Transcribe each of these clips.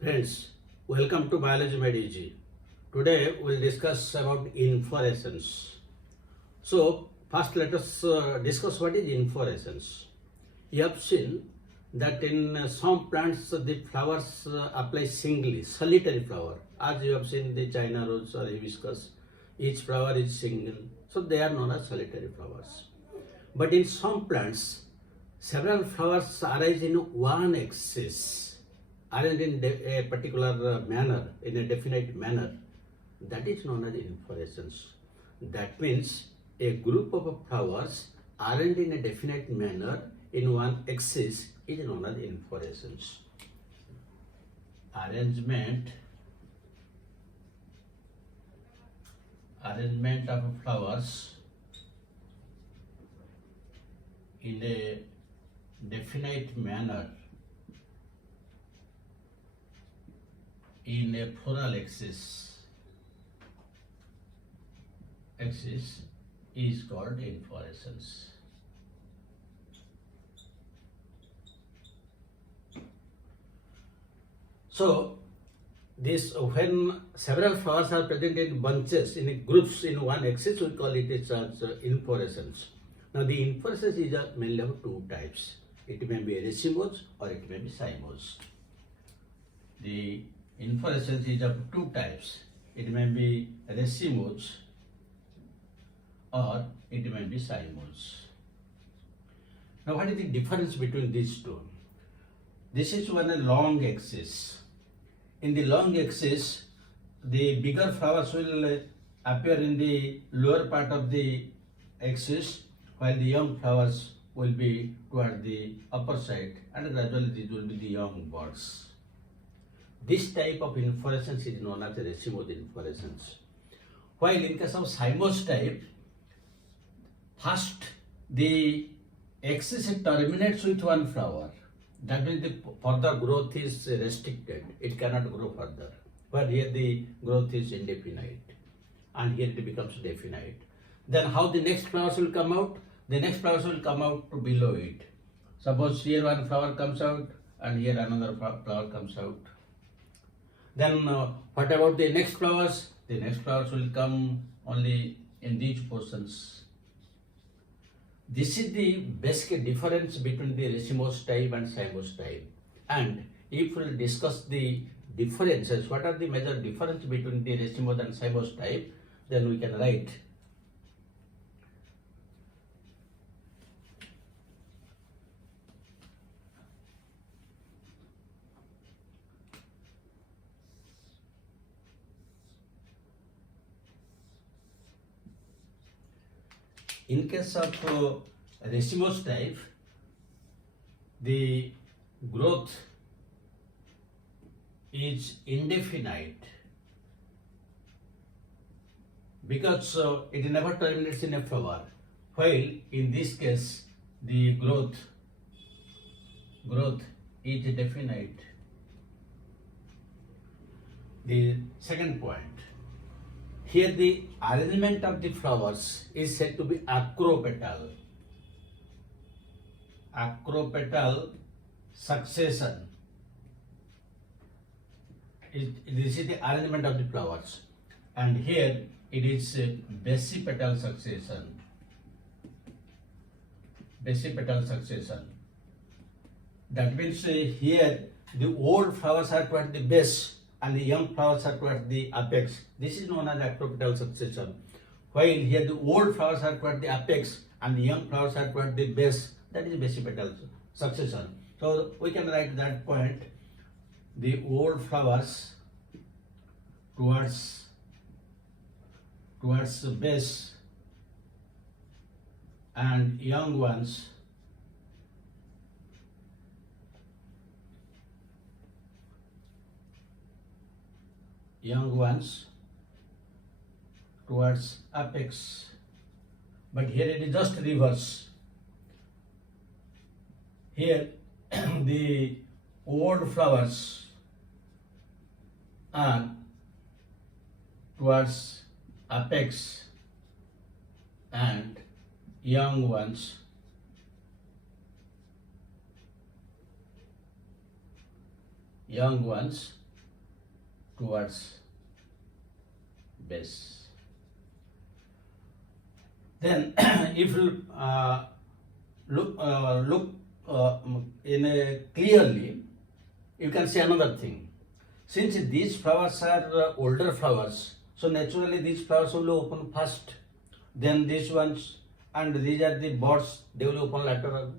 Friends, welcome to Biology Made Easy. Today we'll discuss about inflorescence. So first let us discuss what is inflorescence. You have seen that in some plants the flowers apply singly, solitary flower. As you have seen the China rose or hibiscus, each flower is single. So they are known as solitary flowers. But in some plants, several flowers arise in one axis arranged in a particular manner, in a definite manner. That is known as inflorescence. That means a group of flowers arranged in a definite manner in one axis is known as inflorescence. Arrangement of flowers in a definite manner in a floral axis is called inflorescence. So this when several flowers are present in bunches, in groups in one axis, we call it as inflorescence. Now the inflorescence is mainly of two types. It may be racemose or it may be cymose. The inflorescence is of two types. It may be racemose or it may be cymose. Now what is the difference between these two? This is one long axis. In the long axis, the bigger flowers will appear in the lower part of the axis, while the young flowers will be toward the upper side, and gradually these will be the young buds. This type of inflorescence is known as racemose inflorescence. While in case of cymose type, first the axis terminates with one flower. That means the further growth is restricted. It cannot grow further. But here the growth is indefinite, and here it becomes definite. Then how the next flowers will come out? The next flowers will come out below it. Suppose here one flower comes out and here another flower comes out. Then what about the next flowers? The next flowers will come only in these portions. This is the basic difference between the racemose type and cymose type. And if we will discuss the differences, what are the major difference between the racemose and cymose type, then we can write. In case of racemose type, the growth is indefinite because it never terminates in a flower, while in this case the growth is definite. The second point, here the arrangement of the flowers is said to be acropetal. Acropetal succession. This is the arrangement of the flowers. And here it is basipetal succession. Basipetal succession. That means here the old flowers are toward the base and the young flowers are toward the apex. This is known as acropetal succession. While here the old flowers are toward the apex and the young flowers are toward the base, that is basipetal succession. So we can write that point, the old flowers towards the base and young ones towards apex. But here it is just reverse. Here the old flowers are towards apex and young ones towards base. Then if you look in a clearly, you can see another thing. Since these flowers are older flowers, so naturally these flowers will open first, then these ones, and these are the buds, they will open lateral.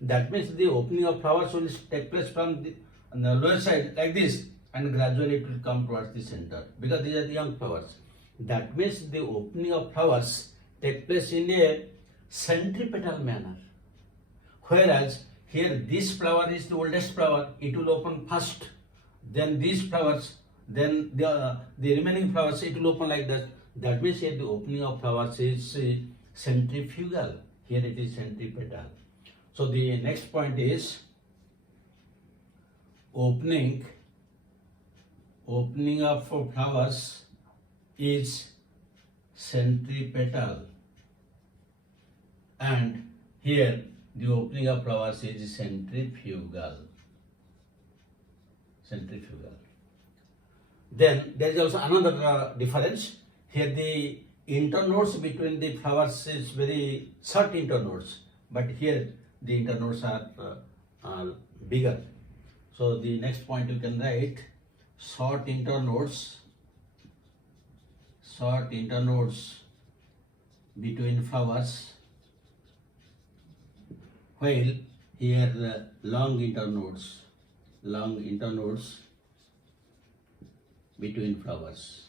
That means the opening of flowers will take place from the lower side like this, and gradually it will come towards the center, because these are the young flowers. That means the opening of flowers take place in a centripetal manner. Whereas here this flower is the oldest flower, it will open first, then these flowers, then the remaining flowers, it will open like that. That means here the opening of flowers is centrifugal, here it is centripetal. So the next point is opening of flowers is centripetal, and here the opening of flowers is centrifugal. Then there is also another difference. Here the internodes between the flowers is very short internodes, but here the internodes are bigger. So the next point you can write short internodes between flowers, while here long internodes between flowers.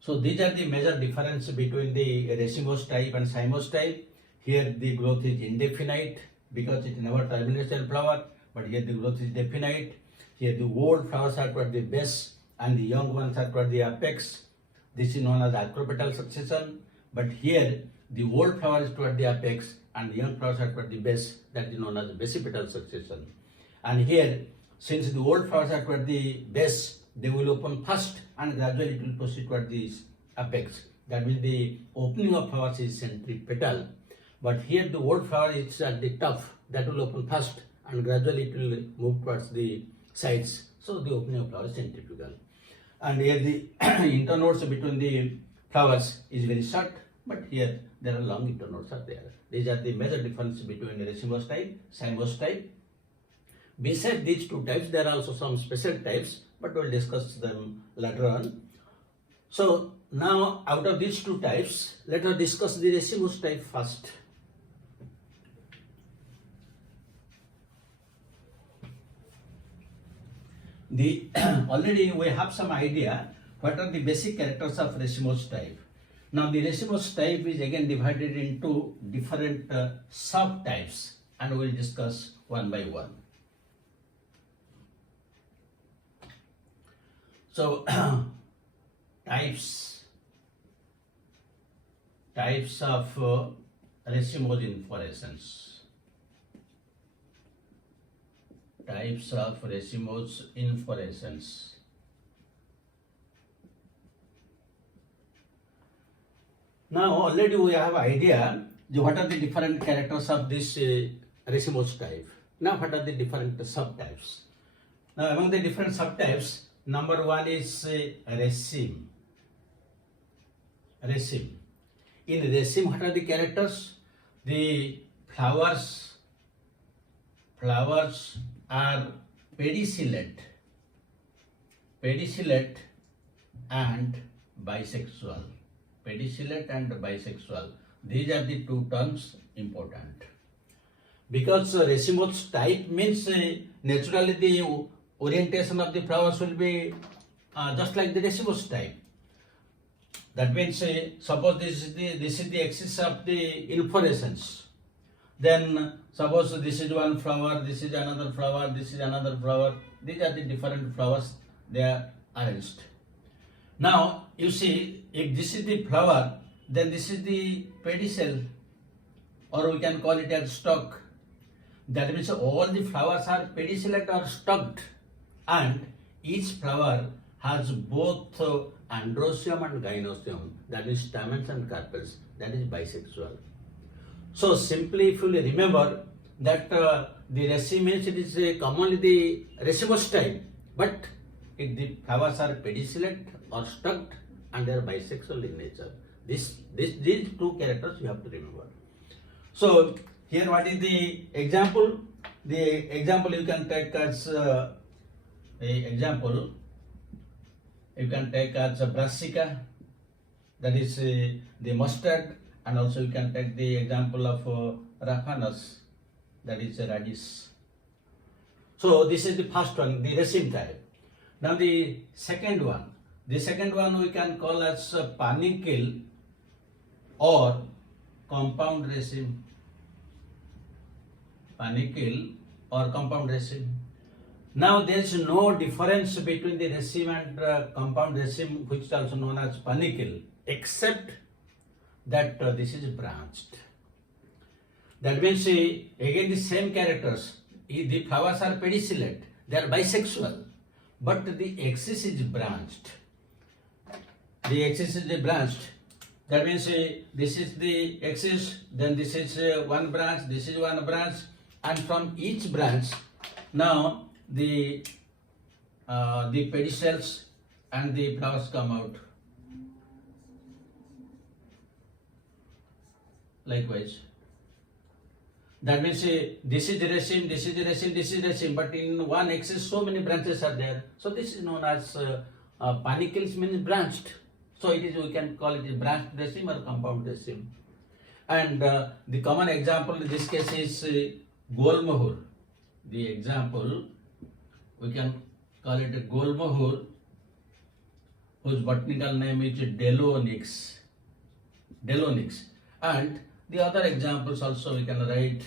So these are the major difference between the Racemose type and Cymose type. Here the growth is indefinite because it never terminates in flower, but here the growth is definite. Here the old flowers are toward the base and the young ones are toward the apex. This is known as acropetal succession, but here the old flower is toward the apex and the young flowers are toward the base, that is known as basipetal succession. And here, since the old flowers are toward the base, they will open first and gradually it will proceed toward the apex. That means the opening of flowers is centripetal. But here the old flower is at the top, that will open first and gradually it will move towards the sides. So the opening of flowers is centrifugal. And here the internodes between the flowers is very short, but here there are long internodes are there. These are the major difference between Racemose type, Cymose type. Besides these two types, there are also some special types, but we'll discuss them later on. So now out of these two types, let us discuss the Racemose type first. Already we have some idea what are the basic characters of Racemose type. Now the Racemose type is again divided into different subtypes, and we will discuss one by one. So types of Racemose inflorescence. Types of Racemose inflorescence. Now already we have idea what are the different characters of this Racemose type. Now what are the different subtypes? Now among the different subtypes, number one is raceme. In raceme, what are the characters? The flowers are pedicellate and bisexual. These are the two terms important. Because Racemose type means naturally the orientation of the flowers will be just like the Racemose type. That means suppose this is the axis of the inflorescence. Then suppose this is one flower, this is another flower, this is another flower. These are the different flowers, they are arranged. Now you see, if this is the flower, then this is the pedicel, or we can call it as stalk. That means all the flowers are pedicellate or stalked, and each flower has both androecium and gynoecium, that is stamens and carpels, that is bisexual. So simply if you remember that the raceme means it is commonly the Racemose type, but if the flowers are pedicellate or stucked and they are bisexual in nature. These two characters you have to remember. So here what is the example? The example you can take as a brassica, that is the mustard, and also you can take the example of raphanus, that is a radish. So this is the first one, the raceme type. Now the second one we can call as panicle or compound raceme. Panicle or compound raceme. Now there is no difference between the raceme and compound raceme, which is also known as panicle, except that this is branched. That means again the same characters. The flowers are pedicellate, they are bisexual, but the axis is branched. The axis is branched. That means this is the axis, then this is one branch, this is one branch, and from each branch, now the pedicels and the flowers come out. Likewise. That means this is the raceme, this is the raceme, this is the raceme, but in one axis so many branches are there. So this is known as panicles, means branched. So it is, we can call it a branched raceme or compound raceme. And the common example in this case is golmohur. The example, we can call it a golmohur, whose botanical name is Delonix. And the other examples also we can write.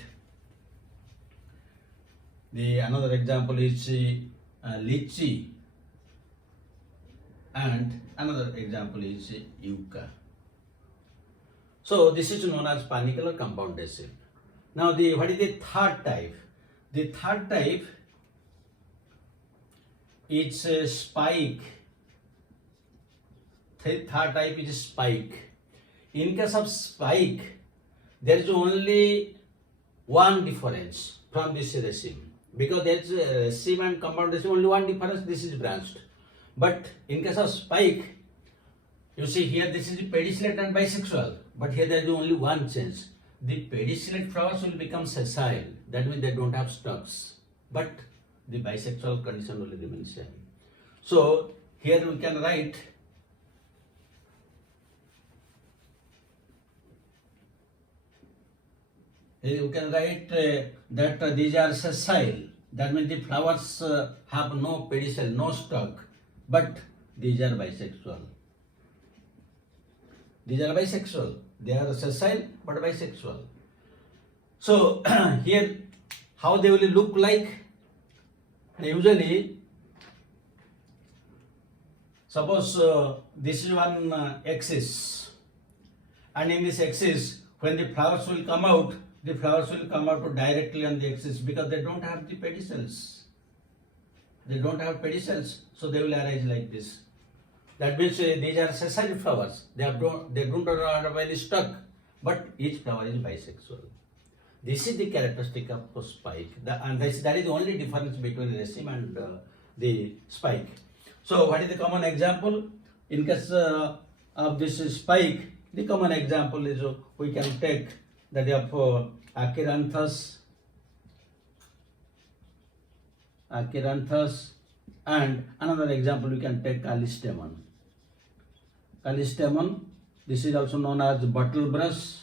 Another example is lychee, and another example is yucca. So this is known as panicle or compound raceme. Now what is the third type? The third type is spike. Third type is spike. In case of spike, there is only one difference from this raceme, because there is raceme and compound raceme, only one difference, this is branched. But in case of spike, you see here this is pedicellate and bisexual, but here there is only one change. The pedicellate flowers will become sessile, that means they don't have stalks, but the bisexual condition will remain same. So here we can write that these are sessile. That means the flowers have no pedicel, no stalk, but these are bisexual. These are bisexual. They are sessile but bisexual. So here, how they will look like? Usually, suppose this is one axis, and in this axis, when the flowers will come out, the flowers will come out directly on the axis, because they don't have the pedicels. They don't have pedicels, so they will arise like this. That means these are sessile flowers. They don't have any stalk, but each flower is bisexual. This is the characteristic of spike, and that is the only difference between raceme and the spike. So what is the common example? In case of this spike, the common example is we can take that of Acheranthus, and another example we can take Callistemon. Callistemon, this is also known as bottle brush.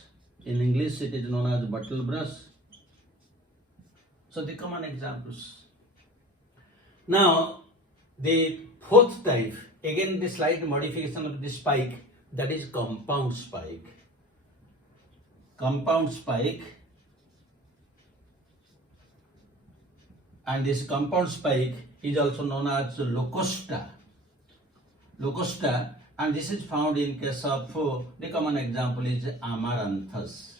In English it is known as bottle brush. So the common examples. Now the fourth type, again the slight modification of the spike, that is compound spike. Compound spike, and this compound spike is also known as locusta. And this is found in case of the common example is Amaranthus.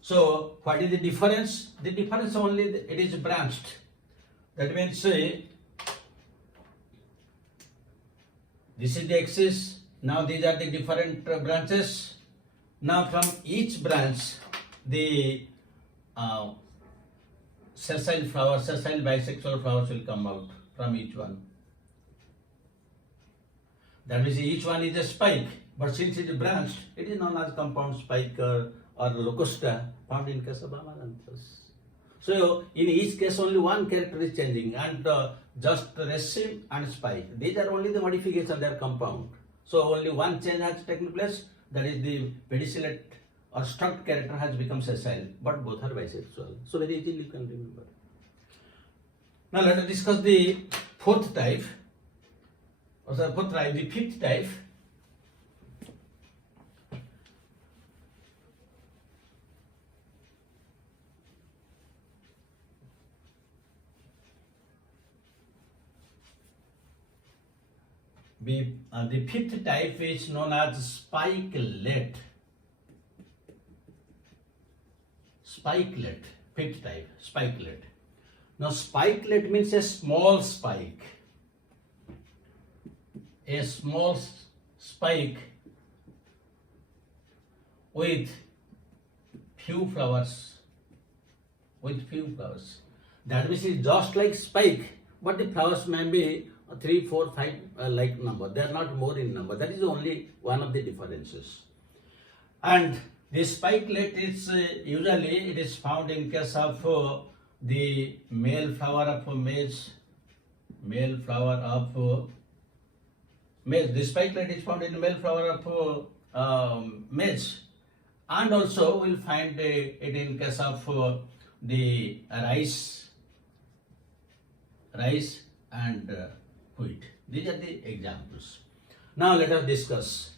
So what is the difference? The difference only it is branched. That means this is the axis. Now these are the different branches. Now from each branch, the sessile flowers, sessile bisexual flowers will come out from each one. That means each one is a spike, but since it is branched, it is known as compound spike or locusta found in case of Amaranthus. So in each case only one character is changing, and just raceme and spike, these are only the modifications, they are compound. So only one change has taken place, that is the pedicellate or struct character has become sessile, but both are bisexual. So very easily you can remember. Now let us discuss the fourth type, or the fifth type. The fifth type is known as spikelet. Spikelet, fifth type, spikelet. Now spikelet means a small spike. A small spike with few flowers. That means it's just like spike, but the flowers may be 3, 4, 5 like number. They are not more in number. That is only one of the differences. And this spikelet is usually it is found in case of the male flower of maize. Male flower of maize. The spikelet is found in the male flower of maize, and also we'll find it in case of the rice and wheat. These are the examples. Now let us discuss.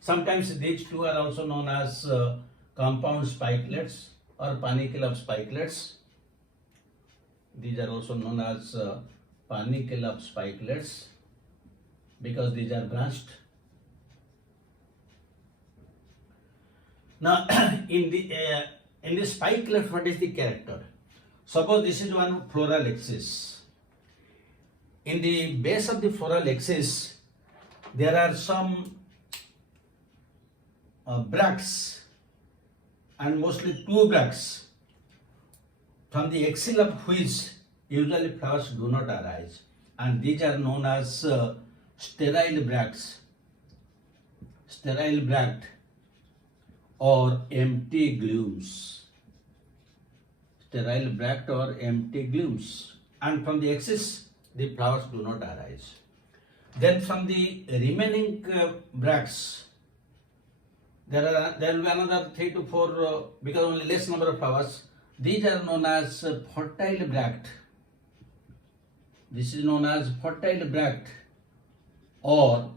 Sometimes these two are also known as compound spikelets or panicle of spikelets. These are also known as panicle of spikelets because these are branched. Now in the spikelet, what is the character? Suppose this is one floral axis. In the base of the floral axis, there are some bracts, and mostly two bracts, from the axil of which usually flowers do not arise, and these are known as sterile bracts or empty glumes. Sterile bract or empty glumes, and from the axis the flowers do not arise. Then from the remaining bracts, there will be another 3 to 4 because only less number of flowers. These are known as fertile bract. This is known as fertile bract or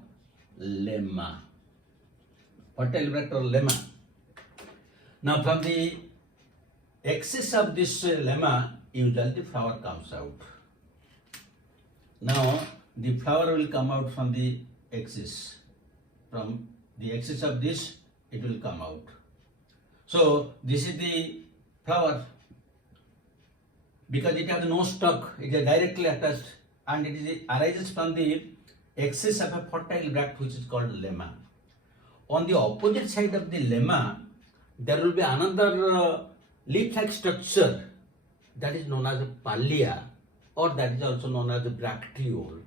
lemma. Fertile bract or lemma. Now from the axis of this lemma, usually the flower comes out. Now the flower will come out from the axis. From the axis of this, it will come out. So this is the flower. Because it has no stalk, it is directly attached, and it arises from the axis of a fertile bract which is called lemma. On the opposite side of the lemma, there will be another leaf-like structure that is known as a palea, or that is also known as a bracteole.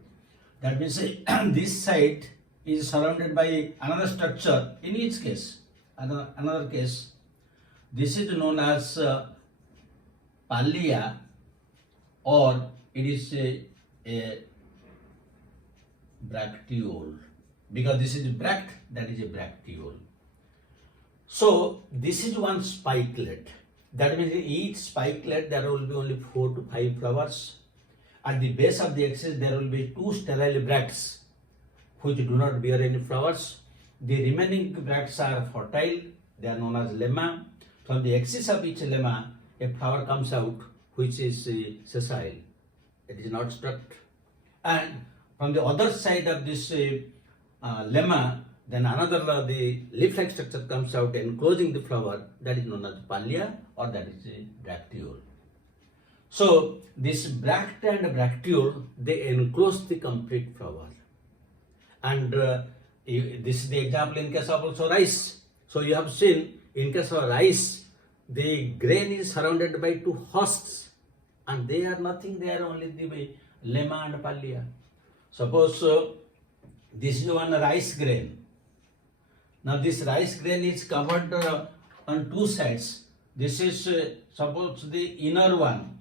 That means this side is surrounded by another structure. In each case, another case, this is known as palea, or it is a bracteole. Because this is bract, that is a bracteole. So this is one spikelet. That means in each spikelet there will be only 4 to 5 flowers. At the base of the axis there will be 2 sterile bracts which do not bear any flowers. The remaining bracts are fertile, they are known as lemma. From the axis of each lemma, a flower comes out which is sessile. It is not struct. And from the other side of this lemma, then another the leaf-like structure comes out enclosing the flower, that is known as palea, or that is a bracteole. So this bract and bracteole, they enclose the complete flower. And this is the example in case of also rice. So you have seen in case of rice, the grain is surrounded by 2 husks, and they are nothing, they are only the lemma and palea. Suppose this is one rice grain. Now this rice grain is covered on two sides. This is suppose the inner one,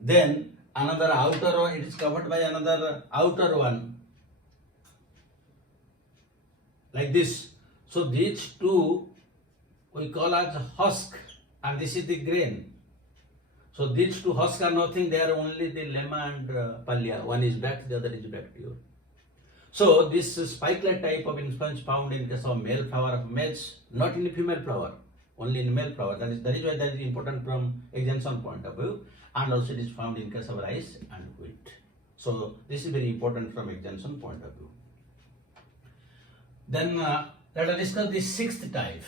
then another outer one, it is covered by another outer one, like this. So these two we call as husk, and this is the grain. So these two husks are nothing, they are only the lemma and palea. One is back, the other is bacterial. So this spikelet type of inflorescence found in case of male flower of maize, not in female flower, only in male flower. That is why that is important from extension point of view, and also it is found in case of rice and wheat. So this is very important from extension point of view. Then let us discuss the sixth type.